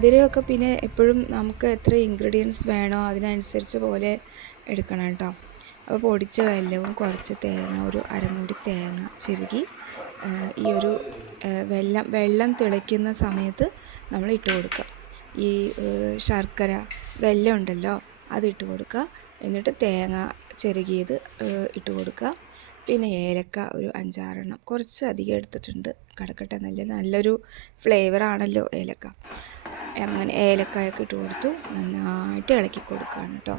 മധുരമൊക്കെ പിന്നെ എപ്പോഴും നമുക്ക് എത്ര ഇൻഗ്രീഡിയൻസ് വേണോ അതിനനുസരിച്ച് പോലെ എടുക്കണം കേട്ടോ. അപ്പോൾ പൊടിച്ച വെല്ലവും കുറച്ച് തേങ്ങ ഒരു അരമുടി തേങ്ങ ചിരുകി ഈ ഒരു വെള്ളം വെള്ളം തിളയ്ക്കുന്ന സമയത്ത് നമ്മൾ ഇട്ട് കൊടുക്കുക. ഈ ശർക്കര വെല്ലം ഉണ്ടല്ലോ അത് ഇട്ട് കൊടുക്കുക. എന്നിട്ട് തേങ്ങ ചെരുകിയത് ഇട്ട് കൊടുക്കുക. പിന്നെ ഏലക്ക ഒരു അഞ്ചാറെണ്ണം കുറച്ച് അധികം എടുത്തിട്ടുണ്ട്. കടക്കട്ടെ നല്ല നല്ലൊരു ഫ്ലേവറാണല്ലോ ഏലക്ക. അങ്ങനെ ഏലക്കായൊക്കെ ഇട്ട് കൊടുത്തു. നന്നായിട്ട് ഇളക്കി കൊടുക്കുകയാണ് കേട്ടോ.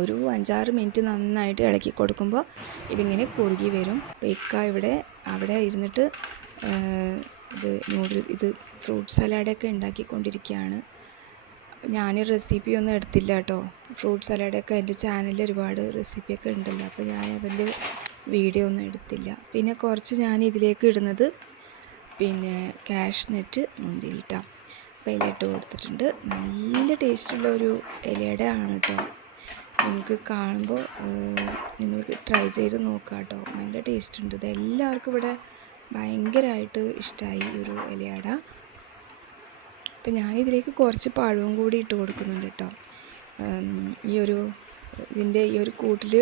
ഒരു അഞ്ചാറ് മിനിറ്റ് നന്നായിട്ട് ഇളക്കി കൊടുക്കുമ്പോൾ ഇതിങ്ങനെ കുറുകി വരും. അപ്പോൾ ഇക്ക ഇവിടെ അവിടെ ഇരുന്നിട്ട് ഇത് നൂഡിൽ ഇത് ഫ്രൂട്ട് സലാഡൊക്കെ ഉണ്ടാക്കിക്കൊണ്ടിരിക്കുകയാണ്. ഞാൻ റെസിപ്പി ഒന്നും എടുത്തില്ല കേട്ടോ. ഫ്രൂട്ട് സലാഡൊക്കെ എന്റെ ചാനലിൽ ഒരുപാട് റെസിപ്പിയൊക്കെ ഉണ്ടല്ലോ. അപ്പോൾ ഞാൻ അതിന്റെ വീഡിയോ ഒന്നും എടുത്തില്ല. പിന്നെ കുറച്ച് ഞാൻ ഇതിലേക്ക് ഇടുന്നത് പിന്നെ കാഷ്നെറ്റ് മുന്തിരിട്ടാം അപ്പോൾ ഇലയിട്ട് കൊടുത്തിട്ടുണ്ട്. നല്ല ടേസ്റ്റുള്ള ഒരു ഇലയുടെ ആണ് കേട്ടോ നിങ്ങൾക്ക് കാണുമ്പോൾ നിങ്ങൾക്ക് ട്രൈ ചെയ്ത് നോക്കാം കേട്ടോ നല്ല ടേസ്റ്റ് ഉണ്ട് ഇത് എല്ലാവർക്കും ഇവിടെ ഭയങ്കരമായിട്ട് ഇഷ്ടമായി ഒരു ഇലയട. അപ്പം ഞാനിതിലേക്ക് കുറച്ച് പഴവും കൂടി ഇട്ട് കൊടുക്കുന്നുണ്ട് കേട്ടോ ഈ ഒരു ഇതിന്റെ ഈ ഒരു കൂട്ടിൽ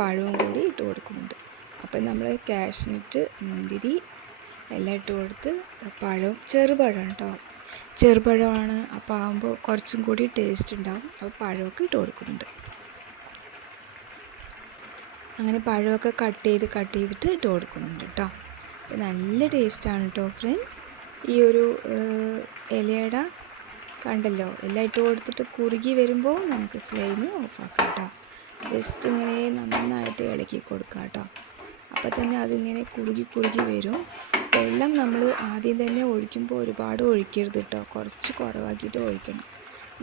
പഴവും കൂടി ഇട്ട് കൊടുക്കുന്നുണ്ട്. അപ്പം നമ്മൾ കാഷ്നട്ട് മുന്തിരി എല്ലാം ഇട്ട് കൊടുത്ത് പഴം ചെറുപഴം കേട്ടോ ചെറുപഴമാണ്. അപ്പോൾ ആകുമ്പോൾ കുറച്ചും കൂടി ടേസ്റ്റ് ഉണ്ടാകും അപ്പോൾ പഴമൊക്കെ ഇട്ട് കൊടുക്കുന്നുണ്ട്. അങ്ങനെ പഴമൊക്കെ കട്ട് ചെയ്ത് കട്ട് ചെയ്തിട്ട് ഇട്ട് കൊടുക്കുന്നുണ്ട് കേട്ടോ നല്ല ടേസ്റ്റാണ് കേട്ടോ ഫ്രണ്ട്സ് ഈ ഒരു ഇലയട കണ്ടല്ലോ? എല്ലാം ഇട്ട് കൊടുത്തിട്ട് കുറുകി വരുമ്പോൾ നമുക്ക് ഫ്ലെയിം ഓഫാക്കാം കേട്ടോ ജസ്റ്റ് ഇങ്ങനെ നന്നായിട്ട് ഇളക്കി കൊടുക്കാം കേട്ടോ അപ്പോൾ തന്നെ അതിങ്ങനെ കുറുകി കുറുകി വരും. വെള്ളം നമ്മൾ ആദ്യം തന്നെ ഒഴിക്കുമ്പോൾ ഒരുപാട് ഒഴിക്കരുത് കേട്ടോ കുറച്ച് കുറവാക്കിയിട്ട് ഒഴിക്കണം.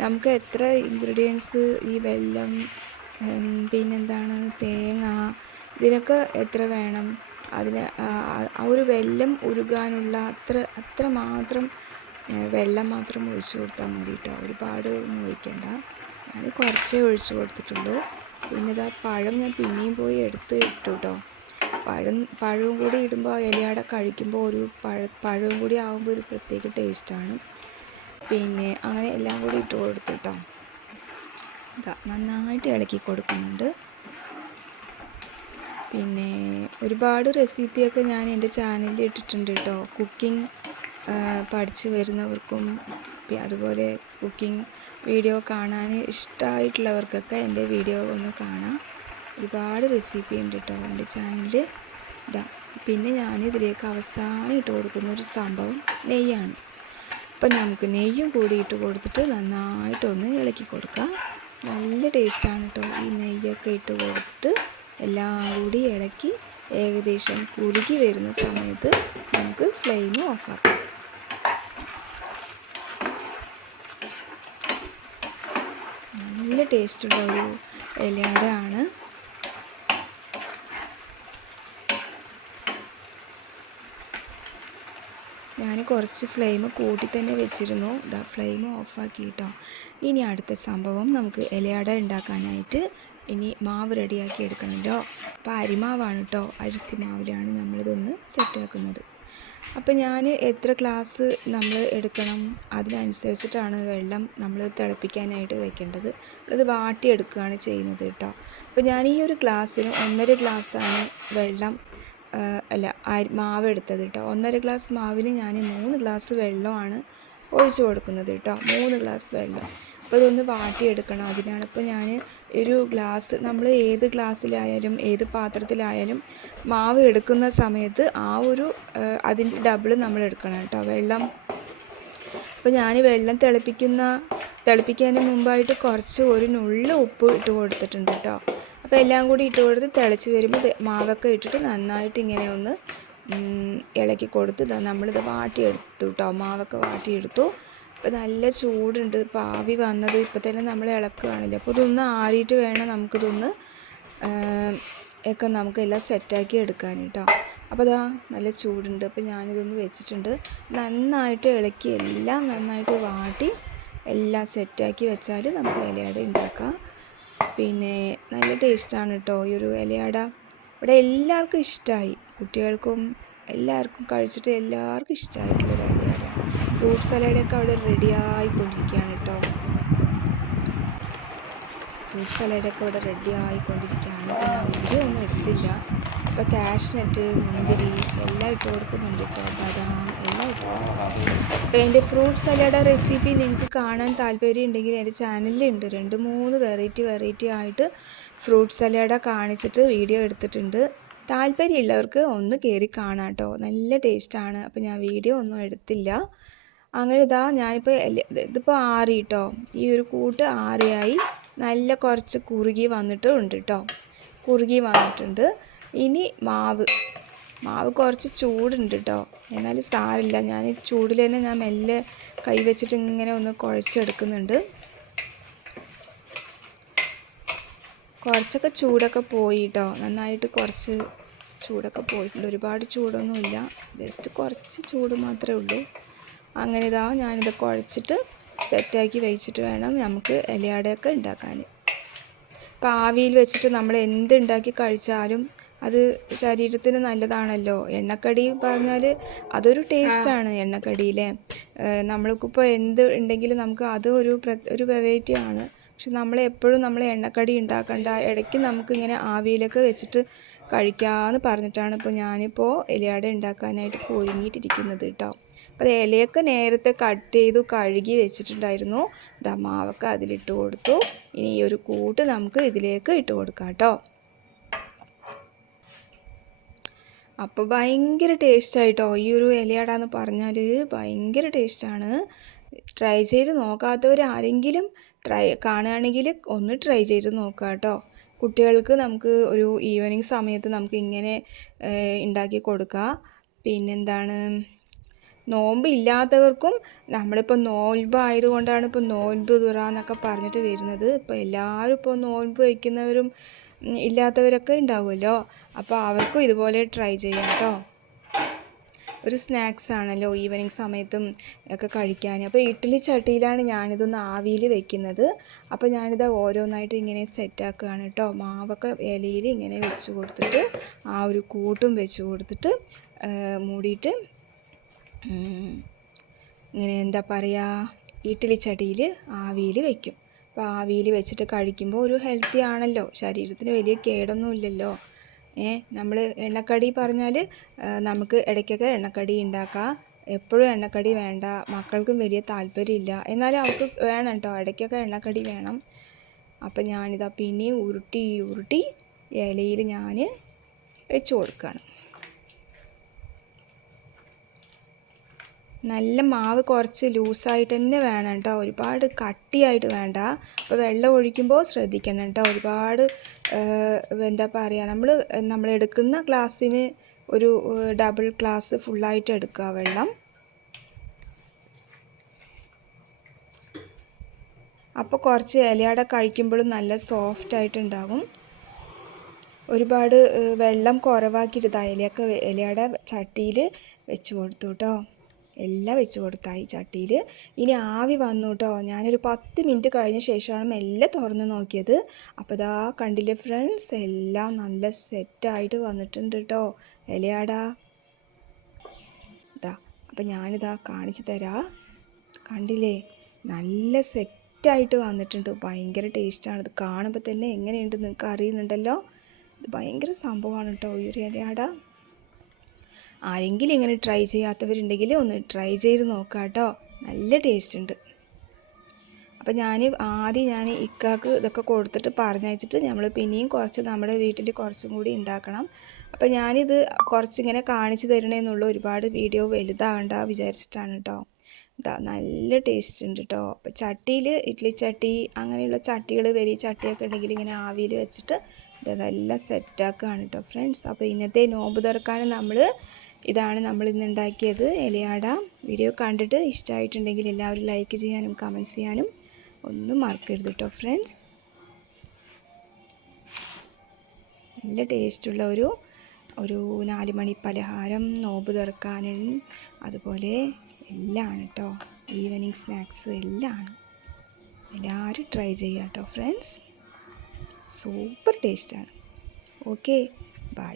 നമുക്ക് എത്ര ഇൻഗ്രീഡിയൻസ് ഈ വെല്ലം പിന്നെന്താണ് തേങ്ങ ഇതിനൊക്കെ എത്ര വേണം? അതിന് ആ ഒരു വെല്ലം ഉരുകാനുള്ള അത്ര അത്ര മാത്രം വെള്ളം മാത്രം ഒഴിച്ചു കൊടുത്താൽ മതി കേട്ടോ ഒരുപാട് ഒന്നും ഒഴിക്കണ്ട. ഞാൻ കുറച്ചേ ഒഴിച്ചു കൊടുത്തിട്ടുള്ളൂ. പിന്നെ ഇതാ പഴം ഞാൻ പിന്നെയും പോയി എടുത്ത് ഇട്ടു കേട്ടോ പഴം പഴവും കൂടി ഇടുമ്പോൾ ഇലയാട കഴിക്കുമ്പോൾ ഒരു പഴ പഴവും കൂടി ആകുമ്പോൾ ഒരു പ്രത്യേക ടേസ്റ്റാണ് പിന്നെ അങ്ങനെ എല്ലാം കൂടി ഇട്ട് കൊടുത്തിട്ടോ. നന്നായിട്ട് ഇളക്കി കൊടുക്കുന്നുണ്ട്. പിന്നെ ഒരുപാട് റെസിപ്പിയൊക്കെ ഞാൻ എന്റെ ചാനലിൽ ഇട്ടിട്ടുണ്ട് കേട്ടോ കുക്കിംഗ് പഠിച്ച് വരുന്നവർക്കും അതുപോലെ കുക്കിംഗ് വീഡിയോ കാണാൻ ഇഷ്ടമായിട്ടുള്ളവർക്കൊക്കെ എന്റെ വീഡിയോ ഒന്ന് കാണാം. ഒരുപാട് റെസിപ്പി ഉണ്ട് കേട്ടോ എന്റെ ചാനലിൽ ഇതാ പിന്നെ ഞാൻ ഇതിലേക്ക് അവസാനം ഇട്ട് കൊടുക്കുന്ന ഒരു സംഭവം നെയ്യാണ്. അപ്പം നമുക്ക് നെയ്യും കൂടി ഇട്ട് കൊടുത്തിട്ട് നന്നായിട്ടൊന്ന് ഇളക്കി കൊടുക്കാം. നല്ല ടേസ്റ്റാണ് കേട്ടോ ഈ നെയ്യൊക്കെ ഇട്ട് കൊടുത്തിട്ട് എല്ലാം കൂടി ഇളക്കി ഏകദേശം കുറുകി വരുന്ന സമയത്ത് നമുക്ക് ഫ്ലെയിം ഓഫാക്കാം നല്ല ടേസ്റ്റുള്ള ഒരു ഇലയുടെ ഞാൻ കുറച്ച് ഫ്ലെയിം കൂട്ടി തന്നെ വെച്ചിരുന്നു. ഇതാ ഫ്ലെയിം ഓഫാക്കി കേട്ടോ ഇനി അടുത്ത സംഭവം നമുക്ക് ഇലയട ഉണ്ടാക്കാനായിട്ട് ഇനി മാവ് റെഡിയാക്കി എടുക്കണമല്ലോ അപ്പോൾ അരിമാവാണ് കേട്ടോ അരിസി മാവിലാണ് നമ്മളിതൊന്ന് സെറ്റാക്കുന്നത് അപ്പോൾ ഞാൻ എത്ര ഗ്ലാസ് നമ്മൾ എടുക്കണം? അതിനനുസരിച്ചിട്ടാണ് വെള്ളം നമ്മൾ തിളപ്പിക്കാനായിട്ട് വെക്കേണ്ടത്. അത് വാട്ടിയെടുക്കുകയാണ് ചെയ്യുന്നത് കേട്ടോ അപ്പോൾ ഞാൻ ഈ ഒരു ഗ്ലാസ്സിന് ഒന്നര ഗ്ലാസ്സാണ് വെള്ളം അല്ല മാവ് എടുത്തത് കേട്ടോ ഒന്നര ഗ്ലാസ് മാവിന് ഞാൻ മൂന്ന് ഗ്ലാസ് വെള്ളമാണ് ഒഴിച്ചു കൊടുക്കുന്നത് കേട്ടോ മൂന്ന് ഗ്ലാസ് വെള്ളം. അപ്പോൾ ഇതൊന്ന് വാട്ടിയെടുക്കണം അതിനാണ്. ഇപ്പോൾ ഞാൻ ഒരു ഗ്ലാസ് നമ്മൾ ഏത് ഗ്ലാസ്സിലായാലും ഏത് പാത്രത്തിലായാലും മാവ് എടുക്കുന്ന സമയത്ത് ആ ഒരു അതിന്റെ ഡബിൾ നമ്മൾ എടുക്കണം കേട്ടോ വെള്ളം അപ്പോൾ ഞാൻ വെള്ളം തിളപ്പിക്കുന്ന തിളപ്പിക്കാൻ മുമ്പായിട്ട് കുറച്ച് ഒരു നുള്ളു ഉപ്പ് ഇട്ട് കൊടുത്തിട്ടുണ്ട് കേട്ടോ അപ്പോൾ എല്ലാം കൂടി ഇട്ട് കൊടുത്ത് തിളച്ച് വരുമ്പോൾ മാവൊക്കെ ഇട്ടിട്ട് നന്നായിട്ട് ഇങ്ങനെ ഒന്ന് ഇളക്കി കൊടുത്ത് നമ്മളിത് വാട്ടിയെടുത്തു കേട്ടോ മാവൊക്കെ വാട്ടിയെടുത്തു. അപ്പോൾ നല്ല ചൂടുണ്ട്. ഇപ്പോൾ ആവി വന്നത് ഇപ്പോൾ തന്നെ നമ്മൾ ഇളക്കുകയാണല്ലോ. അപ്പോൾ ഇതൊന്ന് ആറിയിട്ട് വേണം നമുക്കിതൊന്ന് ഒക്കെ നമുക്ക് എല്ലാം സെറ്റാക്കി എടുക്കാൻ കേട്ടോ അപ്പോൾ അതാ നല്ല ചൂടുണ്ട്. അപ്പോൾ ഞാനിതൊന്ന് വെച്ചിട്ടുണ്ട്. നന്നായിട്ട് ഇളക്കി എല്ലാം നന്നായിട്ട് വാട്ടി എല്ലാം സെറ്റാക്കി വെച്ചാൽ നമുക്ക് ഇലയുടെ ഉണ്ടാക്കാം. പിന്നെ നല്ല ടേസ്റ്റാണ് കേട്ടോ ഈ ഒരു ഇലയട ഇവിടെ എല്ലാവർക്കും ഇഷ്ടമായി കുട്ടികൾക്കും എല്ലാവർക്കും കഴിച്ചിട്ട് എല്ലാവർക്കും ഇഷ്ടമായിട്ടുള്ള ഇലയാട. ഫ്രൂട്ട് സലാഡൊക്കെ അവിടെ റെഡി ആയിക്കൊണ്ടിരിക്കുകയാണ് കേട്ടോ ഫ്രൂട്ട് സലാഡൊക്കെ അവിടെ റെഡി ആയിക്കൊണ്ടിരിക്കുകയാണ്. അപ്പോൾ ഞാൻ വീഡിയോ ഒന്നും എടുത്തില്ല. ഇപ്പോൾ കാഷ്നട്ട് മുന്തിരി എല്ലാം ഇട്ട് കൊടുക്കുന്നുണ്ട് കേട്ടോ. ബദാം അപ്പോൾ എന്റെ ഫ്രൂട്ട് സലാഡ് റെസിപ്പി നിങ്ങൾക്ക് കാണാൻ താല്പര്യം ഉണ്ടെങ്കിൽ എന്റെ ചാനലിലുണ്ട്. രണ്ട് മൂന്ന് വെറൈറ്റി വെറൈറ്റി ആയിട്ട് ഫ്രൂട്ട് സലാഡ് കാണിച്ചിട്ട് വീഡിയോ എടുത്തിട്ടുണ്ട്. താല്പര്യമുള്ളവർക്ക് ഒന്ന് കയറി കാണാം കേട്ടോ. നല്ല ടേസ്റ്റാണ് അപ്പോൾ ഞാൻ വീഡിയോ ഒന്നും എടുത്തില്ല. അങ്ങനെ ഇതാ ഞാനിപ്പോൾ ഇതിപ്പോൾ ആറി കേട്ടോ. ഈ ഒരു കൂട്ട് ആറിയായി. നല്ല കുറച്ച് കുറുകി വന്നിട്ട് ഉണ്ട് കേട്ടോ. കുറുകി വന്നിട്ടുണ്ട്. ഇനി മാവ്. മാവ് കുറച്ച് ചൂടുണ്ട് കേട്ടോ. എന്നാലും സാരില്ല ഞാൻ ചൂടിൽ തന്നെ ഞാൻ മെല്ലെ കൈ വെച്ചിട്ട് ഇങ്ങനെ ഒന്ന് കുഴച്ചെടുക്കുന്നുണ്ട്. കുറച്ചൊക്കെ ചൂടൊക്കെ പോയി കേട്ടോ നന്നായിട്ട് കുറച്ച് ചൂടൊക്കെ പോയിട്ടുണ്ട്. ഒരുപാട് ചൂടൊന്നുമില്ല. ജസ്റ്റ് കുറച്ച് ചൂട് മാത്രമേ ഉള്ളൂ. അങ്ങനെ ഇതാ ഞാനിത് കുഴച്ചിട്ട് സെറ്റാക്കി വെച്ചിട്ട് വേണം നമുക്ക് ഇലയാടയൊക്കെ ഉണ്ടാക്കാൻ അപ്പോൾ ആവിയിൽ വെച്ചിട്ട് നമ്മൾ എന്ത് ഉണ്ടാക്കി കഴിച്ചാലും അത് ശരീരത്തിന് നല്ലതാണല്ലോ. എണ്ണക്കടി പറഞ്ഞാൽ അതൊരു ടേസ്റ്റാണ് എണ്ണക്കടിയിലെ. നമ്മൾക്കിപ്പോൾ എന്ത് ഉണ്ടെങ്കിലും നമുക്ക് അത് ഒരു ഒരു വെറൈറ്റി ആണ്. പക്ഷെ നമ്മൾ എപ്പോഴും നമ്മൾ എണ്ണക്കടി ഉണ്ടാക്കണ്ട ഇടയ്ക്ക് നമുക്കിങ്ങനെ ആവിയിലൊക്കെ വെച്ചിട്ട് കഴിക്കാമെന്ന് പറഞ്ഞിട്ടാണ് ഇപ്പോൾ ഞാനിപ്പോൾ ഇലയാട ഉണ്ടാക്കാനായിട്ട് പൊരിഞ്ഞിട്ടിരിക്കുന്നത് കേട്ടോ. അപ്പോൾ ഇലയൊക്കെ നേരത്തെ കട്ട് ചെയ്തു കഴുകി വെച്ചിട്ടുണ്ടായിരുന്നു. ദമാവൊക്കെ മാവൊക്കെ അതിലിട്ട് കൊടുത്തു. ഇനി ഈ ഒരു കൂട്ട് നമുക്ക് ഇതിലേക്ക് ഇട്ട് കൊടുക്കാം കേട്ടോ. അപ്പോൾ ഭയങ്കര ടേസ്റ്റായിട്ടോ ഈ ഒരു ഇലയട എന്ന് പറഞ്ഞാൽ ഭയങ്കര ടേസ്റ്റാണ് ട്രൈ ചെയ്ത് നോക്കാത്തവർ ആരെങ്കിലും ട്രൈ കാണുകയാണെങ്കിൽ ഒന്ന് ട്രൈ ചെയ്ത് നോക്കുക കേട്ടോ കുട്ടികൾക്ക് നമുക്ക് ഒരു ഈവനിങ് സമയത്ത് നമുക്ക് ഇങ്ങനെ ഉണ്ടാക്കി കൊടുക്കുക പിന്നെന്താണ്? നോമ്പ് ഇല്ലാത്തവർക്കും നമ്മളിപ്പോൾ നോൽബ് ആയതുകൊണ്ടാണ് ഇപ്പോൾ നോൽബ് തുറ എന്നൊക്കെ പറഞ്ഞിട്ട് വരുന്നത്. ഇപ്പോൾ എല്ലാവരും ഇപ്പോൾ നോൽബ് വയ്ക്കുന്നവരും ഇല്ലാത്തവരൊക്കെ ഉണ്ടാവുമല്ലോ. അപ്പോൾ അവർക്കും ഇതുപോലെ ട്രൈ ചെയ്യാം കേട്ടോ ഒരു സ്നാക്സ് ആണല്ലോ ഈവനിങ് സമയത്തും ഒക്കെ കഴിക്കാൻ. അപ്പോൾ ഇഡ്ഡലി ചട്ടിയിലാണ് ഞാനിതൊന്ന് ആവിയിൽ വെക്കുന്നത്. അപ്പോൾ ഞാനിത് ഓരോന്നായിട്ട് ഇങ്ങനെ സെറ്റാക്കുകയാണ് കേട്ടോ മാവൊക്കെ ഇലയിൽ ഇങ്ങനെ വെച്ച് കൊടുത്തിട്ട് ആ ഒരു കൂട്ടും വെച്ച് കൊടുത്തിട്ട് മൂടിയിട്ട് ഇങ്ങനെ എന്താ പറയുക ഇഡ്ഡലി ആവിയിൽ വയ്ക്കും അപ്പോൾ ആവിയിൽ വെച്ചിട്ട് കഴിക്കുമ്പോൾ ഒരു ഹെൽത്തി ആണല്ലോ. ശരീരത്തിന് വലിയ കേടൊന്നും ഇല്ലല്ലോ. ഏ നമ്മൾ എണ്ണക്കടി പറഞ്ഞാൽ നമുക്ക് ഇടയ്ക്കൊക്കെ എണ്ണക്കടി ഉണ്ടാക്കാം എപ്പോഴും എണ്ണക്കടി വേണ്ട. മക്കൾക്കും വലിയ താല്പര്യമില്ല എന്നാലും അവർക്ക് വേണം കേട്ടോ. ഇടയ്ക്കൊക്കെ എണ്ണക്കടി വേണം. അപ്പം ഞാനിതാ പിന്നെ ഉരുട്ടി ഉരുട്ടി ഇലയിൽ ഞാൻ വെച്ച് കൊടുക്കുകയാണ് നല്ല മാവ് കുറച്ച് ലൂസായിട്ട് തന്നെ വേണം കേട്ടോ. ഒരുപാട് കട്ടിയായിട്ട് വേണ്ട. അപ്പോൾ വെള്ളം ഒഴിക്കുമ്പോൾ ശ്രദ്ധിക്കണം കേട്ടോ. ഒരുപാട് എന്താ പറയുക നമ്മൾ നമ്മൾ എടുക്കുന്ന ഗ്ലാസ്സിന് ഒരു ഡബിൾ ഗ്ലാസ് ഫുള്ളായിട്ട് എടുക്കുക വെള്ളം. അപ്പോൾ കുറച്ച് ഇലയാട കഴിക്കുമ്പോഴും നല്ല സോഫ്റ്റ് ആയിട്ടുണ്ടാകും ഒരുപാട് വെള്ളം കുറവാക്കിയിട്ട് ഇലയൊക്കെ ഇലയുടെ ചട്ടിയിൽ വെച്ച് കൊടുത്തു കേട്ടോ. എല്ലാം വെച്ച് കൊടുത്തായി ചട്ടിയിൽ ഇനി ആവി വന്നു കേട്ടോ ഞാനൊരു പത്ത് മിനിറ്റ് കഴിഞ്ഞ ശേഷമാണ് മെല്ലെ തുറന്ന് നോക്കിയത്. അപ്പോൾ ഇതാ കണ്ടില്ലേ ഫ്രണ്ട്സ്? എല്ലാം നല്ല സെറ്റായിട്ട് വന്നിട്ടുണ്ട് കേട്ടോ ഇലയാടാ ഇതാ അപ്പം ഞാനിതാ കാണിച്ചു തരാം. കണ്ടില്ലേ? നല്ല സെറ്റായിട്ട് വന്നിട്ടുണ്ട്. ഭയങ്കര ടേസ്റ്റാണ്. ഇത് കാണുമ്പോൾ തന്നെ എങ്ങനെയുണ്ട് നിങ്ങൾക്ക് അറിയുന്നുണ്ടല്ലോ? ഇത് ഭയങ്കര സംഭവമാണ് കേട്ടോ ഈ ഒരു ഇലയാട ആരെങ്കിലും ഇങ്ങനെ ട്രൈ ചെയ്യാത്തവരുണ്ടെങ്കിൽ ഒന്ന് ട്രൈ ചെയ്ത് നോക്കാം കേട്ടോ നല്ല ടേസ്റ്റ് ഉണ്ട്. അപ്പം ഞാൻ ആദ്യം ഞാൻ ഇക്കാക്ക് ഇതൊക്കെ കൊടുത്തിട്ട് പറഞ്ഞയച്ചിട്ട് നമ്മൾ പിന്നെയും കുറച്ച് നമ്മുടെ വീട്ടിൽ കുറച്ചും കൂടി ഉണ്ടാക്കണം അപ്പം ഞാനിത് കുറച്ചിങ്ങനെ കാണിച്ചു തരണേന്നുള്ളൂ ഒരുപാട് വീഡിയോ വലുതാകണ്ട വിചാരിച്ചിട്ടാണ് കേട്ടോ ഇതാ നല്ല ടേസ്റ്റ് ഉണ്ട് കേട്ടോ അപ്പം ചട്ടിയിൽ ഇഡ്ഡലി ചട്ടി അങ്ങനെയുള്ള ചട്ടികൾ വലിയ ചട്ടിയൊക്കെ ഉണ്ടെങ്കിൽ ഇങ്ങനെ ആവിയിൽ വെച്ചിട്ട് ഇതെല്ലാം സെറ്റാക്കുകയാണ് കേട്ടോ ഫ്രണ്ട്സ് അപ്പോൾ ഇന്നത്തെ നോമ്പ് തുറക്കാൻ നമ്മൾ ഇതാണ് നമ്മൾ ഇന്ന് ഉണ്ടാക്കിയത് ഇലയാട. വീഡിയോ കണ്ടിട്ട് ഇഷ്ടമായിട്ടുണ്ടെങ്കിൽ എല്ലാവരും ലൈക്ക് ചെയ്യാനും കമന്റ് ചെയ്യാനും ഒന്നും മറക്കരുത് കേട്ടോ ഫ്രണ്ട്സ് നല്ല ടേസ്റ്റുള്ള ഒരു ഒരു നാല് മണി പലഹാരം നോമ്പ് തുറക്കാനും അതുപോലെ എല്ലാം കേട്ടോ ഈവനിങ് സ്നാക്സ് എല്ലാം എല്ലാവരും ട്രൈ ചെയ്യാം കേട്ടോ ഫ്രണ്ട്സ് സൂപ്പർ ടേസ്റ്റാണ് ഓക്കെ ബൈ